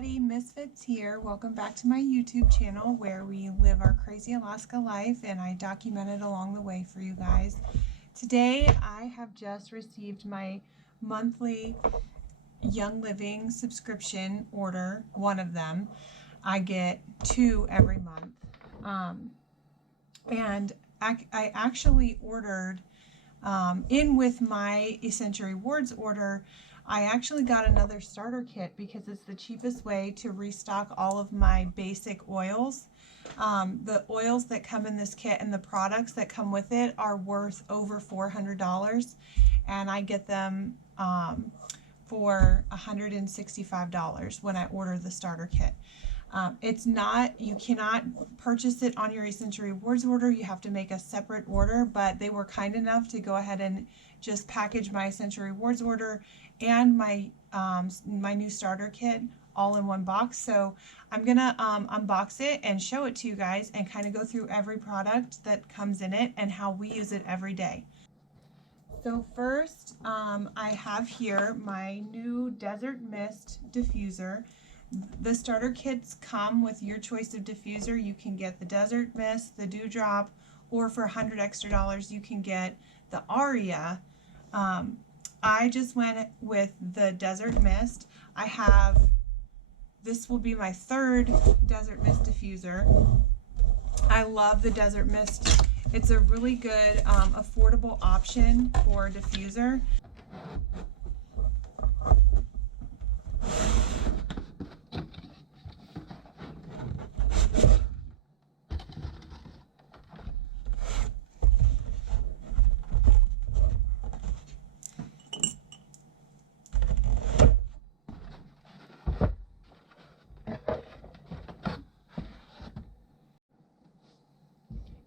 everybody, Misfits here. Welcome back to my YouTube channel where we live our crazy Alaska life and I document it along the way for you guys. Today I have just received my monthly Young Living subscription order, one of them. I get 2 every month. And I actually ordered, in with my Essential Rewards order, I actually got another starter kit because it's the cheapest way to restock all of my basic oils. The oils that come in this kit and the products that come with it are worth over $400, and I get them for $165 when I order the starter kit. It's not, you cannot purchase it on your Essential Rewards order. You have to make a separate order, but they were kind enough to go ahead and just package my Essential Rewards order and my my new starter kit all in one box. So I'm gonna unbox it and show it to you guys and kind of go through every product that comes in it and how we use it every day. So first, I have here my new Desert Mist diffuser. The starter kits come with your choice of diffuser. You can get the Desert Mist, the Dewdrop, or for $100 extra you can get the Aria. I just went with the Desert Mist. This will be my 3rd Desert Mist diffuser. I love the Desert Mist. It's a really good, affordable option for a diffuser.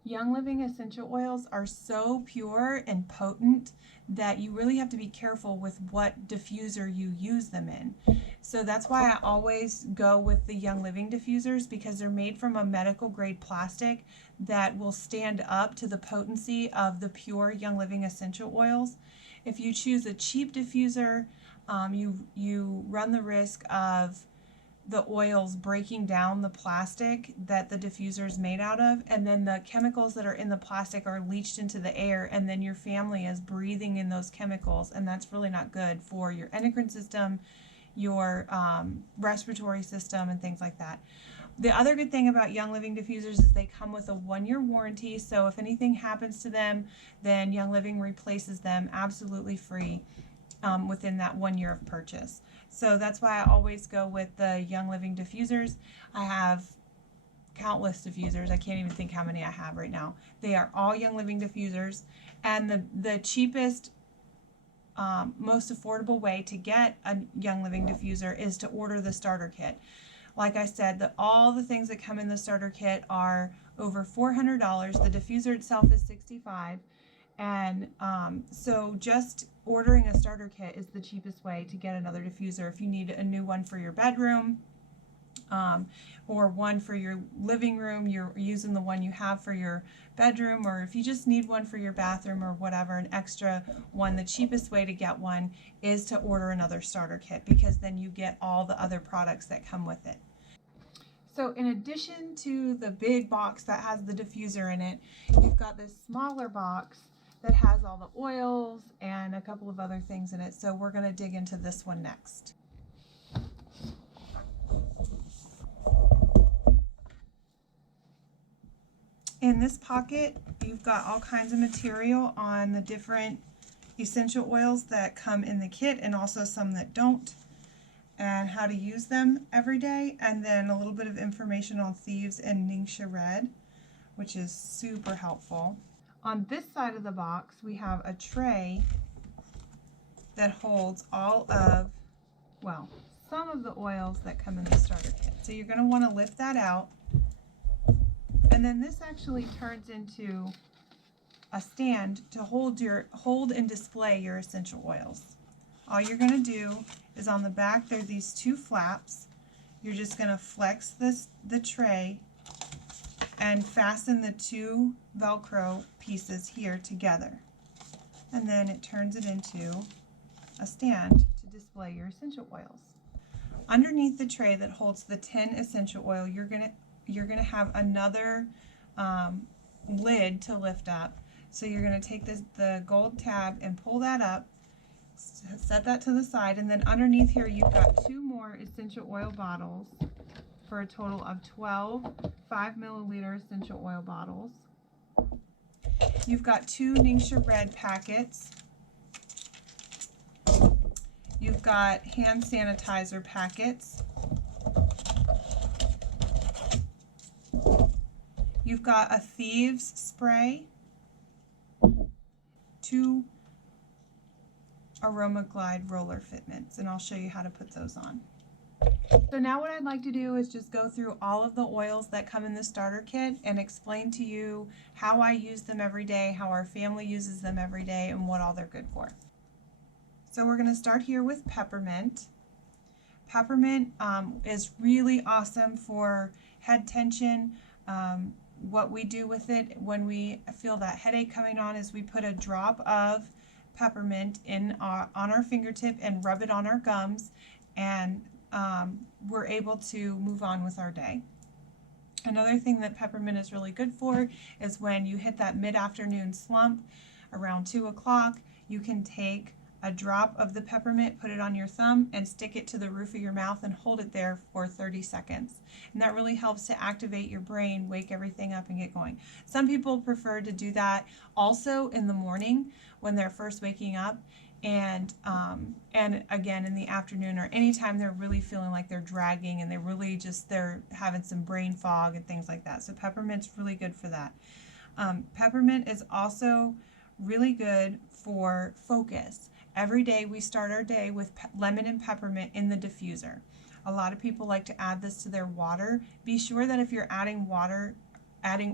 Young Living essential oils are so pure and potent that you really have to be careful with what diffuser you use them in. So that's why I always go with the Young Living diffusers, because they're made from a medical grade plastic that will stand up to the potency of the pure Young Living essential oils. If you choose a cheap diffuser, you run the risk of the oils breaking down the plastic that the diffuser is made out of, and then the chemicals that are in the plastic are leached into the air, and then your family is breathing in those chemicals, and that's really not good for your endocrine system, your respiratory system, and things like that. The other good thing about Young Living diffusers is they come with a 1-year warranty, so if anything happens to them, then Young Living replaces them absolutely free within that 1 year of purchase. So that's why I always go with the Young Living diffusers. I have countless diffusers. I can't even think how many I have right now. They are all Young Living diffusers, and the cheapest, most affordable way to get a Young Living diffuser is to order the starter kit. Like I said, all the things that come in the starter kit are over $400. The diffuser itself is $65. And so just ordering a starter kit is the cheapest way to get another diffuser. If you need a new one for your bedroom, or one for your living room, you're using the one you have for your bedroom, or if you just need one for your bathroom or whatever, an extra one, the cheapest way to get one is to order another starter kit, because then you get all the other products that come with it. So in addition to the big box that has the diffuser in it, you've got this smaller box that has all the oils and a couple of other things in it. So we're going to dig into this one next. In this pocket, you've got all kinds of material on the different essential oils that come in the kit, and also some that don't, and how to use them every day, and then a little bit of information on Thieves and Ningxia Red, which is super helpful. On this side of the box, we have a tray that holds all of, well, some of the oils that come in the starter kit. So you're going to want to lift that out. And then this actually turns into a stand to hold and display your essential oils. All you're going to do is, on the back there are these 2 flaps. You're just going to flex the tray and fasten the 2 Velcro pieces here together, and then it turns it into a stand to display your essential oils. Underneath the tray that holds the 10 essential oil, you're gonna have another lid to lift up. So you're gonna take the gold tab and pull that up, set that to the side, and then underneath here you've got 2 more essential oil bottles for a total of 12 5-milliliter essential oil bottles. You've got 2 Ningxia red packets. You've got hand sanitizer packets. You've got a Thieves spray, 2 Aroma Glide roller fitments, and I'll show you how to put those on. So now what I'd like to do is just go through all of the oils that come in the starter kit and explain to you how I use them every day, how our family uses them every day, and what all they're good for. So we're going to start here with peppermint. Peppermint is really awesome for head tension. What we do with it when we feel that headache coming on is we put a drop of peppermint on our fingertip and rub it on our gums, and we're able to move on with our day. Another thing that peppermint is really good for is when you hit that mid-afternoon slump around 2 o'clock, you can take a drop of the peppermint, put it on your thumb, and stick it to the roof of your mouth and hold it there for 30 seconds. And that really helps to activate your brain, wake everything up, and get going. Some people prefer to do that also in the morning when they're first waking up, and again in the afternoon or anytime they're really feeling like they're dragging and they're having some brain fog and things like that. So peppermint's really good for that. Peppermint is also really good for focus. Every day we start our day with lemon and peppermint in the diffuser. A lot of people like to add this to their water. Be sure that if you're adding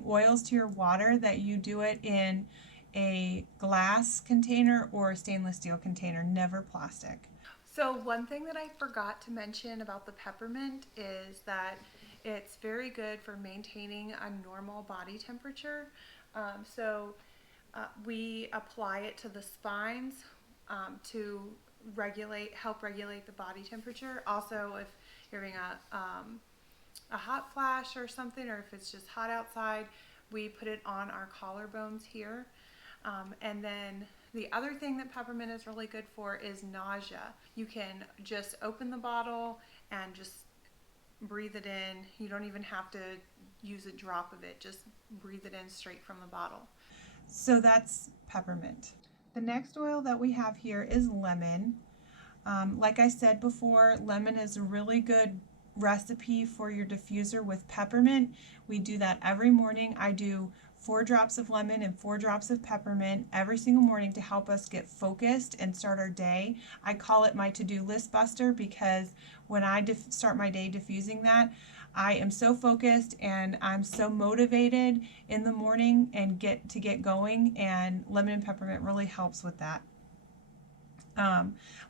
oils to your water, that you do it in a glass container or a stainless steel container, never plastic. So one thing that I forgot to mention about the peppermint is that it's very good for maintaining a normal body temperature. We apply it to the spines to help regulate the body temperature. Also, if you're having a hot flash or something, or if it's just hot outside, we put it on our collarbones here. And then the other thing that peppermint is really good for is nausea. You can just open the bottle and just breathe it in. You don't even have to use a drop of it, just breathe it in straight from the bottle. So that's peppermint. The next oil that we have here is lemon. Like I said before, lemon is a really good recipe for your diffuser with peppermint. We do that every morning. I do 4 drops of lemon and 4 drops of peppermint every single morning to help us get focused and start our day. I call it my to-do list buster because when I start my day diffusing that, I am so focused and I'm so motivated in the morning and get going, and lemon and peppermint really helps with that.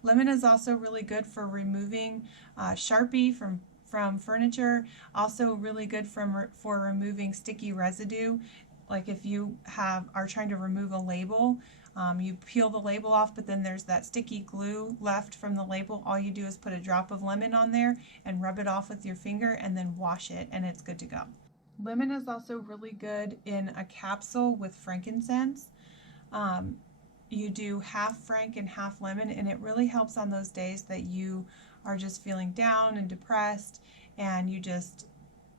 Lemon is also really good for removing Sharpie from furniture, also really good for removing sticky residue. Like if you are trying to remove a label, you peel the label off, but then there's that sticky glue left from the label. All you do is put a drop of lemon on there and rub it off with your finger and then wash it, and it's good to go. Lemon is also really good in a capsule with frankincense. You do half frank and half lemon, and it really helps on those days that you are just feeling down and depressed and you just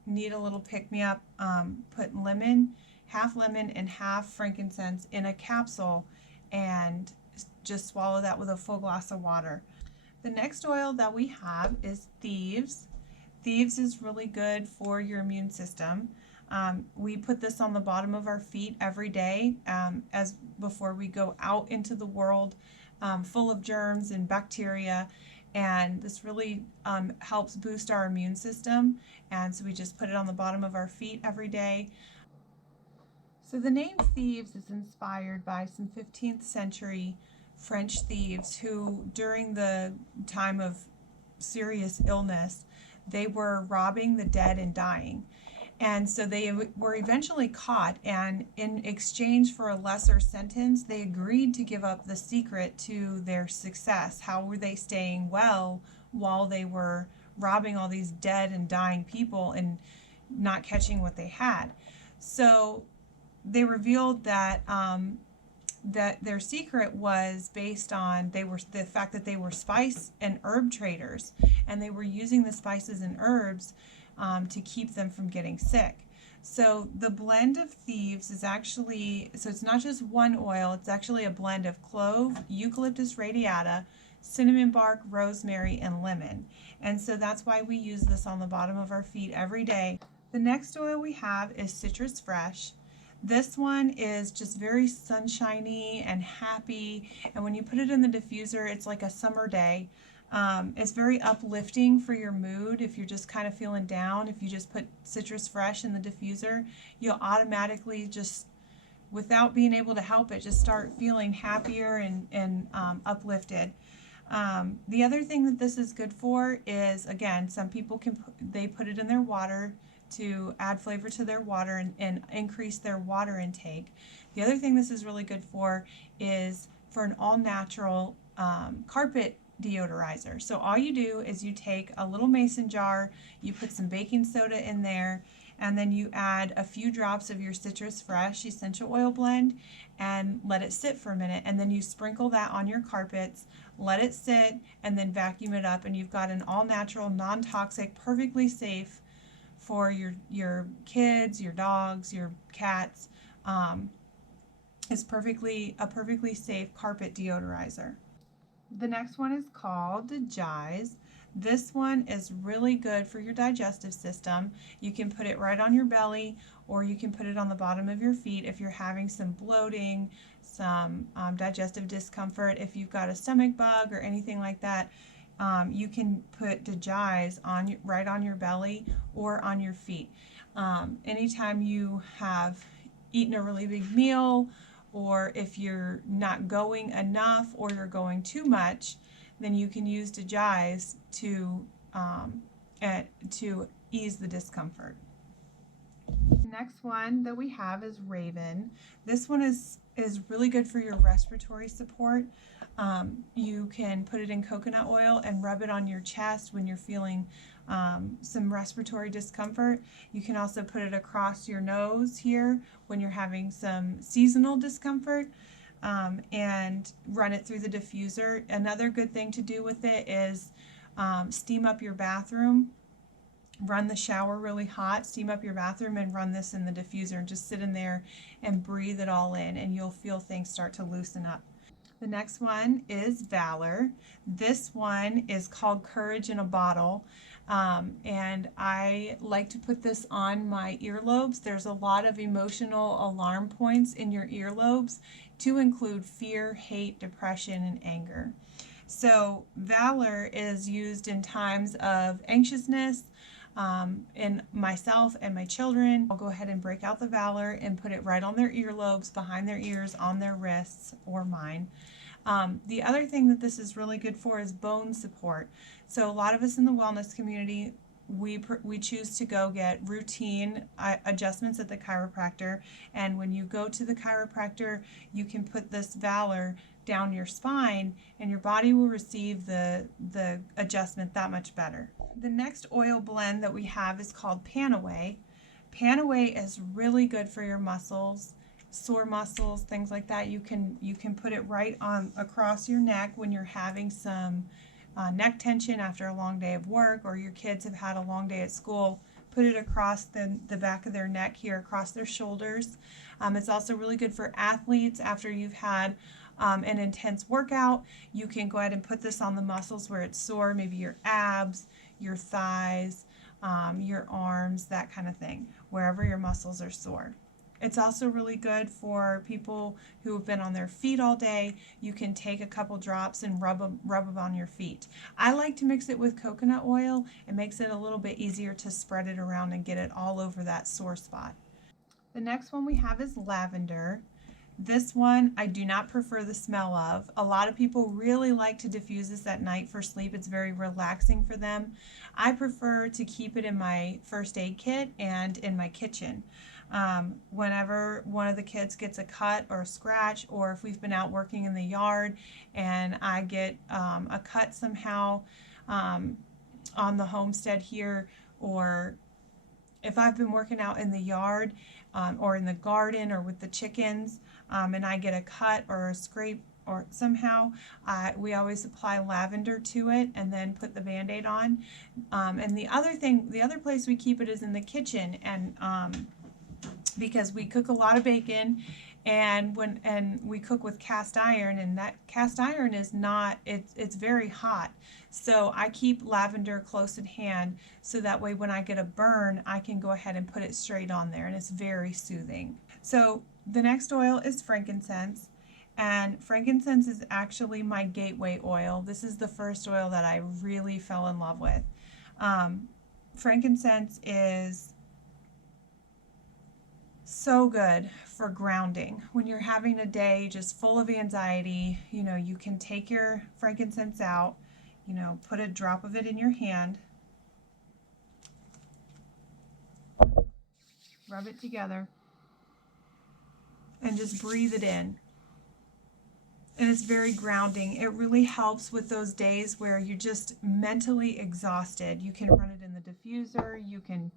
need a little pick-me-up. Put half lemon and half frankincense in a capsule and just swallow that with a full glass of water. The next oil that we have is Thieves. Thieves is really good for your immune system. We put this on the bottom of our feet every day as before we go out into the world full of germs and bacteria, and this really helps boost our immune system, and so we just put it on the bottom of our feet every day. So the name Thieves is inspired by some 15th century French thieves who, during the time of serious illness, they were robbing the dead and dying. And so they were eventually caught, and in exchange for a lesser sentence, they agreed to give up the secret to their success. How were they staying well while they were robbing all these dead and dying people and not catching what they had. So they revealed that that their secret was based on the fact that they were spice and herb traders, and they were using the spices and herbs to keep them from getting sick. So the blend of Thieves is actually, so it's not just one oil, it's actually a blend of clove, eucalyptus radiata, cinnamon bark, rosemary, and lemon. And so that's why we use this on the bottom of our feet every day. The next oil we have is Citrus Fresh. This one is just very sunshiny and happy, and when you put it in the diffuser, it's like a summer day. It's very uplifting for your mood. If you're just kind of feeling down, if you just put Citrus Fresh in the diffuser, you'll automatically just, without being able to help it, just start feeling happier and uplifted. The other thing that this is good for is, again, some people they put it in their water to add flavor to their water and increase their water intake. The other thing this is really good for is for an all-natural carpet deodorizer. So all you do is you take a little mason jar, you put some baking soda in there, and then you add a few drops of your Citrus Fresh essential oil blend and let it sit for a minute, and then you sprinkle that on your carpets, let it sit, and then vacuum it up, and you've got an all-natural, non-toxic, perfectly safe for your kids, your dogs, your cats. It's a perfectly safe carpet deodorizer. The next one is called Jize. This one is really good for your digestive system. You can put it right on your belly, or you can put it on the bottom of your feet if you're having some bloating, some digestive discomfort. If you've got a stomach bug or anything like that, you can put Jize right on your belly or on your feet. Anytime you have eaten a really big meal, or if you're not going enough or you're going too much, then you can use Jize to ease the discomfort. The next one that we have is Raven. This one is really good for your respiratory support. You can put it in coconut oil and rub it on your chest when you're feeling some respiratory discomfort. You can also put it across your nose here when you're having some seasonal discomfort, and run it through the diffuser. Another good thing to do with it is steam up your bathroom. Run the shower really hot, steam up your bathroom, and run this in the diffuser, and just sit in there and breathe it all in, and you'll feel things start to loosen up. The next one is Valor. This one is called Courage in a Bottle, and I like to put this on my earlobes. There's a lot of emotional alarm points in your earlobes, to include fear, hate, depression, and anger. So Valor is used in times of anxiousness. In myself and my children, I'll go ahead and break out the Valor and put it right on their earlobes, behind their ears, on their wrists, or mine. The other thing that this is really good for is bone support. So a lot of us in the wellness community, we choose to go get routine adjustments at the chiropractor, and when you go to the chiropractor, you can put this Valor down your spine, and your body will receive the adjustment that much better. The next oil blend that we have is called Panaway. Panaway is really good for your muscles, sore muscles, things like that. You can put it right on across your neck when you're having some neck tension after a long day of work, or your kids have had a long day at school. Put it across the back of their neck here, across their shoulders. It's also really good for athletes after you've had an intense workout. You can go ahead and put this on the muscles where it's sore, maybe your abs, your thighs, your arms, that kind of thing, wherever your muscles are sore. It's also really good for people who have been on their feet all day. You can take a couple drops and rub them on your feet. I like to mix it with coconut oil. It makes it a little bit easier to spread it around and get it all over that sore spot. The next one we have is Lavender. This one I do not prefer the smell of. A lot of people really like to diffuse this at night for sleep. It's very relaxing for them. I prefer to keep it in my first aid kit and in my kitchen. Whenever one of the kids gets a cut or a scratch, or if we've been out working in the yard and I get a cut somehow, on the homestead here, or if I've been working out in the yard or in the garden or with the chickens, and I get a cut or a scrape or somehow, we always apply lavender to it and then put the Band-Aid on. And the other place we keep it is in the kitchen, and because we cook a lot of bacon, and we cook with cast iron, and that cast iron is not, it's very hot. So I keep lavender close at hand, so that way when I get a burn, I can go ahead and put it straight on there, and it's very soothing. So the next oil is frankincense, and frankincense is actually my gateway oil. This is the first oil that I really fell in love with. Frankincense is so good for grounding. When you're having a day just full of anxiety, you know, you can take your frankincense out, you know, put a drop of it in your hand, rub it together, and just breathe it in. And it's very grounding. It really helps with those days where you're just mentally exhausted. You can run it in the diffuser, you can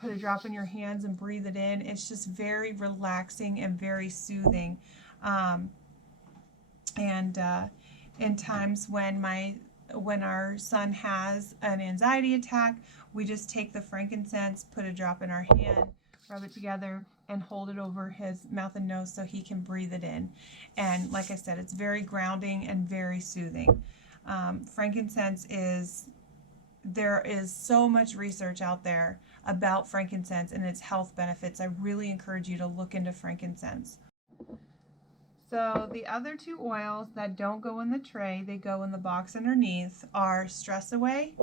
put a drop in your hands and breathe it in. It's just very relaxing and very soothing. In times when our son has an anxiety attack, we just take the frankincense, put a drop in our hand, rub it together, and hold it over his mouth and nose so he can breathe it in. And like I said, it's very grounding and very soothing. Frankincense there is so much research out there about frankincense and its health benefits. I really encourage you to look into frankincense. So the other two oils that don't go in the tray, they go in the box underneath, are Stress Away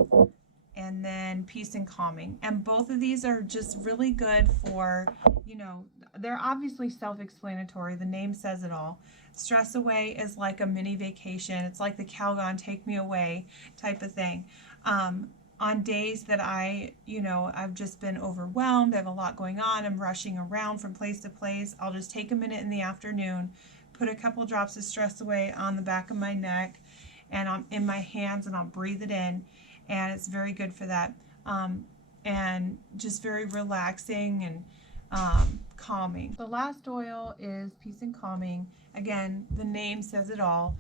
and then Peace and Calming. And both of these are just really good for, you know, they're obviously self-explanatory. The name says it all. Stress Away is like a mini vacation. It's like the Calgon Take Me Away type of thing. On days that I've just been overwhelmed, I have a lot going on, I'm rushing around from place to place, I'll just take a minute in the afternoon, put a couple drops of Stress Away on the back of my neck and in my hands, and I'll breathe it in, and it's very good for that. And just very relaxing and calming. The last oil is Peace and Calming. Again, the name says it all.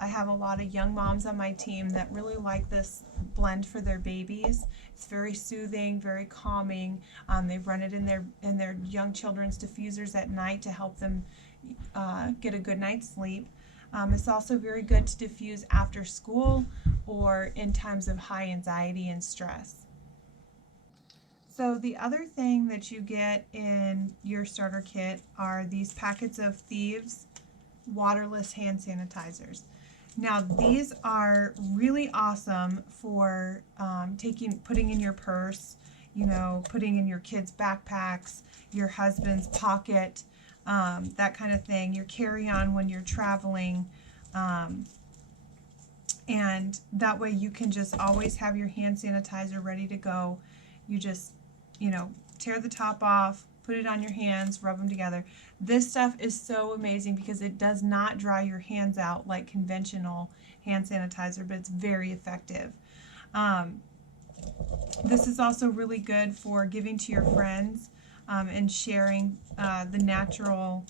I have a lot of young moms on my team that really like this blend for their babies. It's very soothing, very calming. They run it in their young children's diffusers at night to help them get a good night's sleep. It's also very good to diffuse after school or in times of high anxiety and stress. So the other thing that you get in your starter kit are these packets of Thieves waterless hand sanitizers. Now these are really awesome for putting in your purse, you know, putting in your kids' backpacks, your husband's pocket, that kind of thing, your carry-on when you're traveling, and that way you can just always have your hand sanitizer ready to go. You just, you know, tear the top off, put it on your hands, rub them together. This stuff is so amazing because it does not dry your hands out like conventional hand sanitizer, but it's very effective. This is also really good for giving to your friends and sharing the natural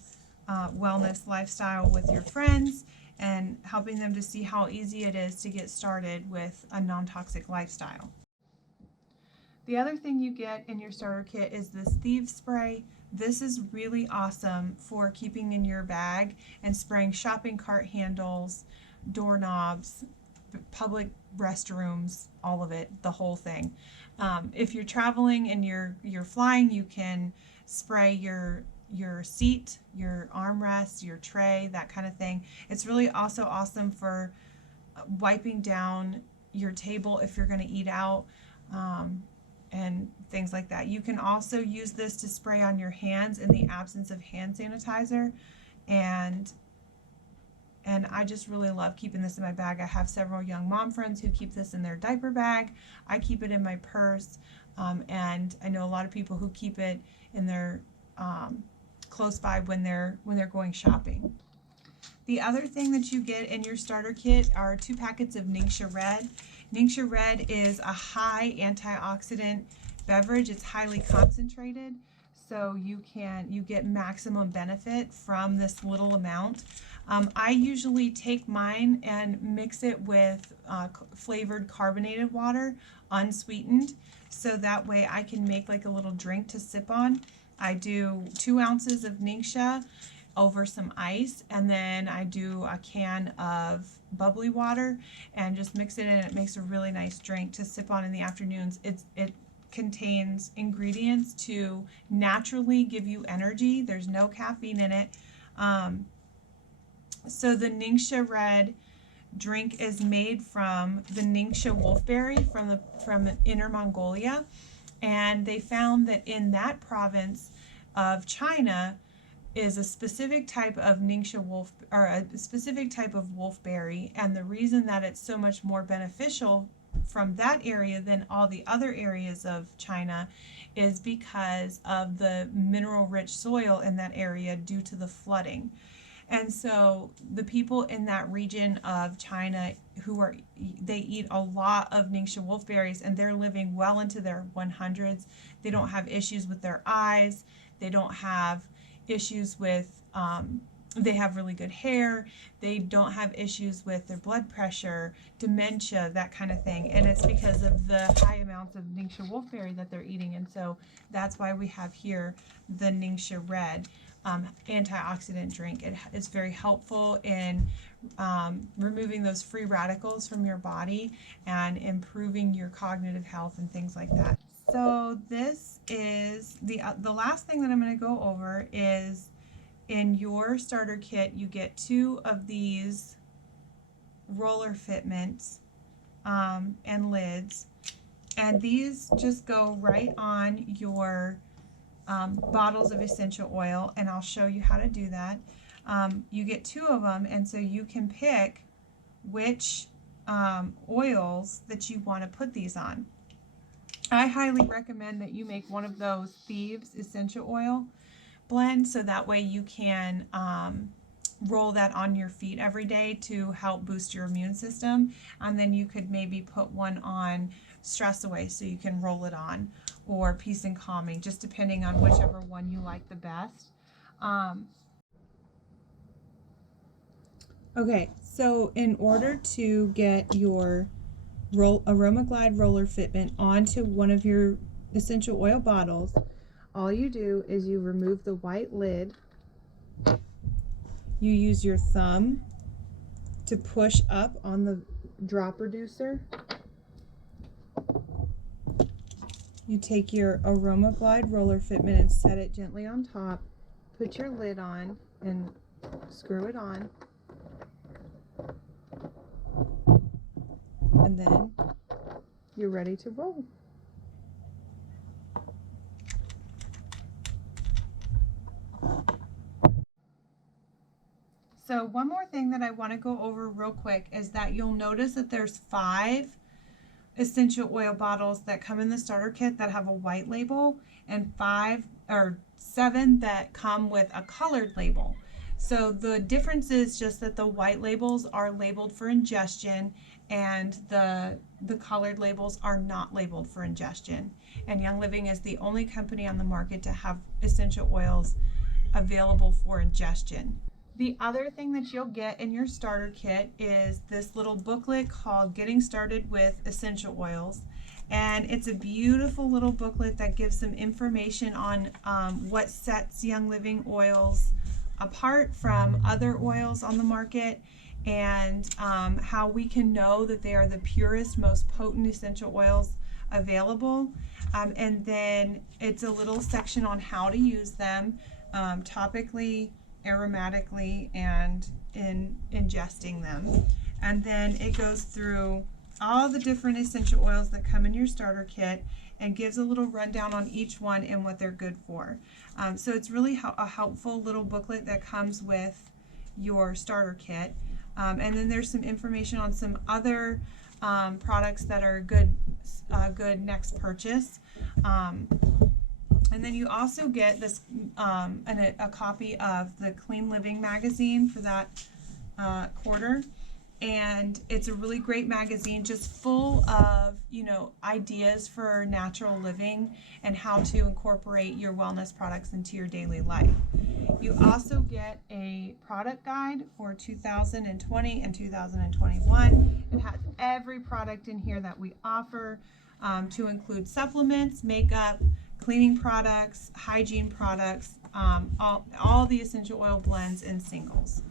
wellness lifestyle with your friends and helping them to see how easy it is to get started with a non-toxic lifestyle. The other thing you get in your starter kit is this Thieves spray. This is really awesome for keeping in your bag and spraying shopping cart handles, doorknobs, public restrooms, all of it, the whole thing. If you're traveling and you're flying, you can spray your seat, your armrest, your tray, that kind of thing. It's really also awesome for wiping down your table if you're going to eat out. And things like that. You can also use this to spray on your hands in the absence of hand sanitizer, and I just really love keeping this in my bag. I have several young mom friends who keep this in their diaper bag. I keep it in my purse, and I know a lot of people who keep it in their close by when they're going shopping. The other thing that you get in your starter kit are 2 packets of Ningxia Red. Ningxia Red is a high antioxidant beverage. It's highly concentrated, so you get maximum benefit from this little amount. I usually take mine and mix it with flavored carbonated water, unsweetened, so that way I can make like a little drink to sip on. I do 2 ounces of Ningxia over some ice, and then I do a can of bubbly water and just mix it in. It makes a really nice drink to sip on in the afternoons. It contains ingredients to naturally give you energy. There's no caffeine in it. So the Ningxia Red drink is made from the Ningxia wolfberry from Inner Mongolia, and they found that in that province of China is a specific type of Ningxia wolf, or a specific type of wolfberry, and the reason that it's so much more beneficial from that area than all the other areas of China is because of the mineral rich soil in that area due to the flooding. And so the people in that region of China they eat a lot of Ningxia wolfberries, and they're living well into their 100s. They don't have issues with their eyes. They don't have issues with, they have really good hair. They don't have issues with their blood pressure, dementia, that kind of thing. And it's because of the high amounts of Ningxia wolfberry that they're eating. And so that's why we have here the Ningxia Red antioxidant drink. It is very helpful in removing those free radicals from your body and improving your cognitive health and things like that. So this is the last thing that I'm going to go over is in your starter kit you get 2 of these roller fitments and lids, and these just go right on your bottles of essential oil, and I'll show you how to do that. You get 2 of them, and so you can pick which oils that you want to put these on. I highly recommend that you make one of those Thieves essential oil blends, so that way you can roll that on your feet every day to help boost your immune system, and then you could maybe put one on stress away, so you can roll it on, or peace and calming, just depending on whichever one you like the best. Okay, so in order to get your Aroma Glide roller fitment onto one of your essential oil bottles, all you do is you remove the white lid. You use your thumb to push up on the drop reducer. You take your Aroma Glide roller fitment and set it gently on top. Put your lid on and screw it on. And then you're ready to roll. So one more thing that I want to go over real quick is that you'll notice that there's 5 essential oil bottles that come in the starter kit that have a white label, and 7 that come with a colored label. So the difference is just that the white labels are labeled for ingestion, and the colored labels are not labeled for ingestion. And Young Living is the only company on the market to have essential oils available for ingestion. The other thing that you'll get in your starter kit is this little booklet called Getting Started with Essential Oils. And it's a beautiful little booklet that gives some information on what sets Young Living oils apart from other oils on the market, and how we can know that they are the purest, most potent essential oils available. And then it's a little section on how to use them topically, aromatically, and in ingesting them. And then it goes through all the different essential oils that come in your starter kit and gives a little rundown on each one and what they're good for. So it's really a helpful little booklet that comes with your starter kit. And then there's some information on some other products that are good next purchase. And then you also get this a copy of the Clean Living magazine for that quarter. and it's a really great magazine, just full of, ideas for natural living and how to incorporate your wellness products into your daily life. You also get a product guide for 2020 and 2021. It has every product in here that we offer, to include supplements, makeup, cleaning products, hygiene products, all the essential oil blends and singles.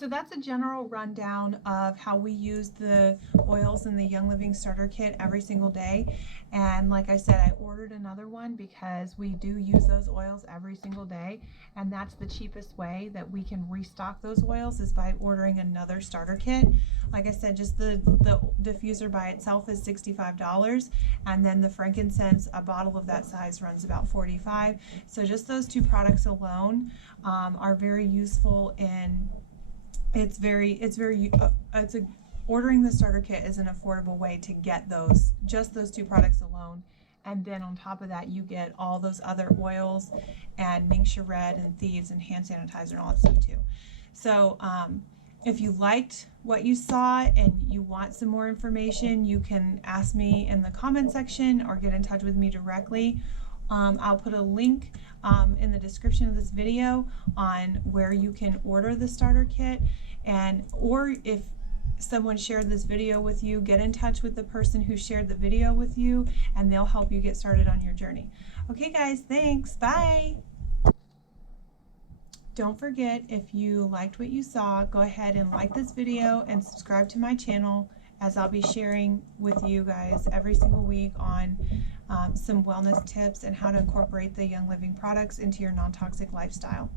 So that's a general rundown of how we use the oils in the Young Living Starter Kit every single day. And like I said, I ordered another one because we do use those oils every single day. And that's the cheapest way that we can restock those oils, is by ordering another starter kit. Like I said, just the diffuser by itself is $65. And then the frankincense, a bottle of that size runs about $45. So just those two products alone are very useful in ordering the starter kit is an affordable way to get just those two products alone. And then on top of that, you get all those other oils and Ningxia Red and Thieves and hand sanitizer and all that stuff too. So if you liked what you saw and you want some more information, you can ask me in the comment section or get in touch with me directly. I'll put a link in the description of this video on where you can order the starter kit, or if someone shared this video with you, get in touch with the person who shared the video with you and they'll help you get started on your journey. Okay guys, thanks, bye. Don't forget, if you liked what you saw, go ahead and like this video and subscribe to my channel, as I'll be sharing with you guys every single week on some wellness tips and how to incorporate the Young Living products into your non-toxic lifestyle.